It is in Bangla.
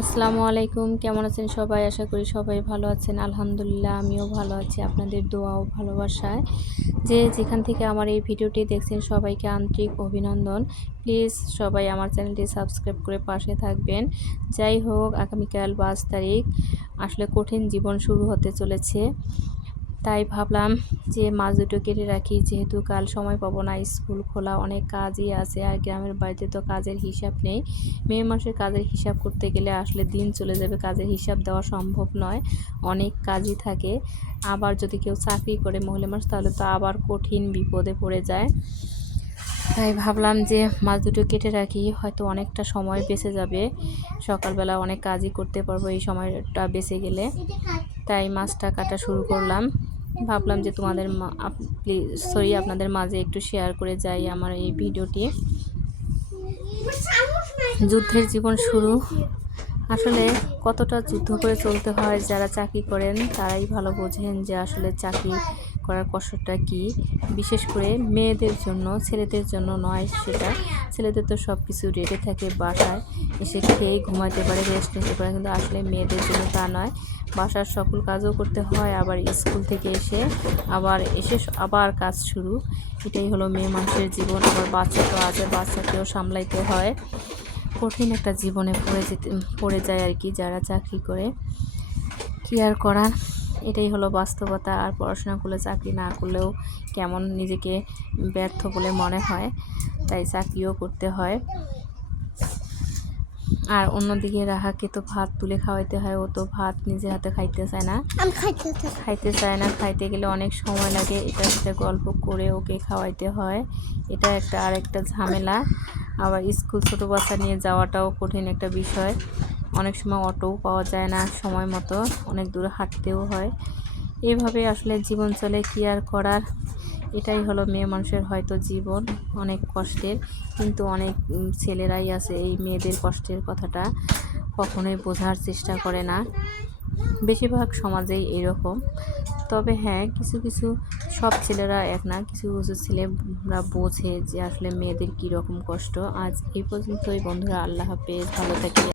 আসসালামু আলাইকুম, কেমন আছেন সবাই? আশা করি সবাই ভালো আছেন। আলহামদুলিল্লাহ আমিও ভালো আছি আপনাদের দোয়া ও ভালোবাসায়। যে যেখান থেকে আমার এই ভিডিওটি দেখছেন সবাইকে আন্তরিক অভিনন্দন। প্লিজ সবাই আমার চ্যানেলটি সাবস্ক্রাইব করে পাশে থাকবেন। যাই হোক, আগামীকাল 5 তারিখ আসলে কঠিন জীবন শুরু হতে চলেছে। তাই ভাবলাম যে মাছ দুটো কেটে রাখি, যেহেতু কাল সময় পাবো না, স্কুল খোলা, অনেক কাজই আছে। আর গ্রামের বাড়িতে তো কাজের হিসাব নেই। মে মাসের কাজের হিসাব করতে গেলে আসলে দিন চলে যাবে, কাজের হিসাব দেওয়া সম্ভব নয়, অনেক কাজই থাকে। আবার যদি কেউ চাকরি করে মহিলা মানুষ, তাহলে তো আবার কঠিন বিপদে পড়ে যায়। তাই ভাবলাম যে মাছ দুটো কেটে রাখি, হয়তো অনেকটা সময় বেঁচে যাবে, সকালবেলা অনেক কাজই করতে পারবো এই সময়টা বেঁচে গেলে। তাই মাছটা কাটা শুরু করলাম। ভাবলাম যে তোমাদের আপনাদের মাঝে একটু শেয়ার করে যাই আমার এই ভিডিওটি। যুদ্ধের জীবন শুরু, আসলে কতটা যুদ্ধ করে চলতে হয়, যারা চাকরি করেন তারাই ভালো বোঝেন যে আসলে চাকরি করার কষ্টটা কি। বিশেষ করে মেয়েদের জন্য, ছেলেদের জন্য নয় সেটা। ছেলেদের তো সব কিছু রেডি থাকে, বাসায় এসে খেয়ে ঘুমাতে পারে, রেস্ট নিতে পারে, কিন্তু আসলে মেয়েদের জন্য তা নয়। বাসার সকল কাজও করতে হয়, আবার স্কুল থেকে এসে আবার কাজ শুরু। এটাই হলো মেয়ে মানুষের জীবন। আবার বাচ্চা তো আছে, বাচ্চাকেও সামলাইতে হয়। কঠিন একটা জীবনে পড়ে যায় আর কি যারা চাকরি করে। কি আর করার, এটাই হলো বাস্তবতা। আর পড়াশোনা করলে, চাকরি না করলেও কেমন নিজেকে ব্যর্থ বলে মনে হয়, তাই চাকরিও করতে হয়। আর অন্যদিকে রাহাকে তো ভাত তুলে খাওয়াইতে হয়, ও তো ভাত নিজের হাতে খাইতে চায় না, খাইতে গেলে অনেক সময় লাগে, এটা সেটা গল্প করে ওকে খাওয়াইতে হয়। এটা একটা আরেকটা ঝামেলা। আবার স্কুল ছোটো বাচ্চা নিয়ে যাওয়াটাও কঠিন একটা বিষয়। অনেক সময় অটোও পাওয়া যায় না সময় মতো, অনেক দূরে হাঁটতেও হয়। এভাবে আসলে জীবন চলে, কি আর করার। এটাই হলো মেয়ে মানুষের হয়তো জীবন, অনেক কষ্টের। কিন্তু অনেক ছেলেরাই আছে এই মেয়েদের কষ্টের কথাটা কখনোই বোঝার চেষ্টা করে না। বেশিরভাগ সমাজেই এরকম। তবে হ্যাঁ, কিছু কিছু, সব ছেলেরা এক না, কিছু কিছু ছেলেরা বোঝে যে আসলে মেয়েদের কী রকম কষ্ট। আজ এই পর্যন্তই বন্ধুরা, আল্লাহ হাফেজ, ভালো থাকি।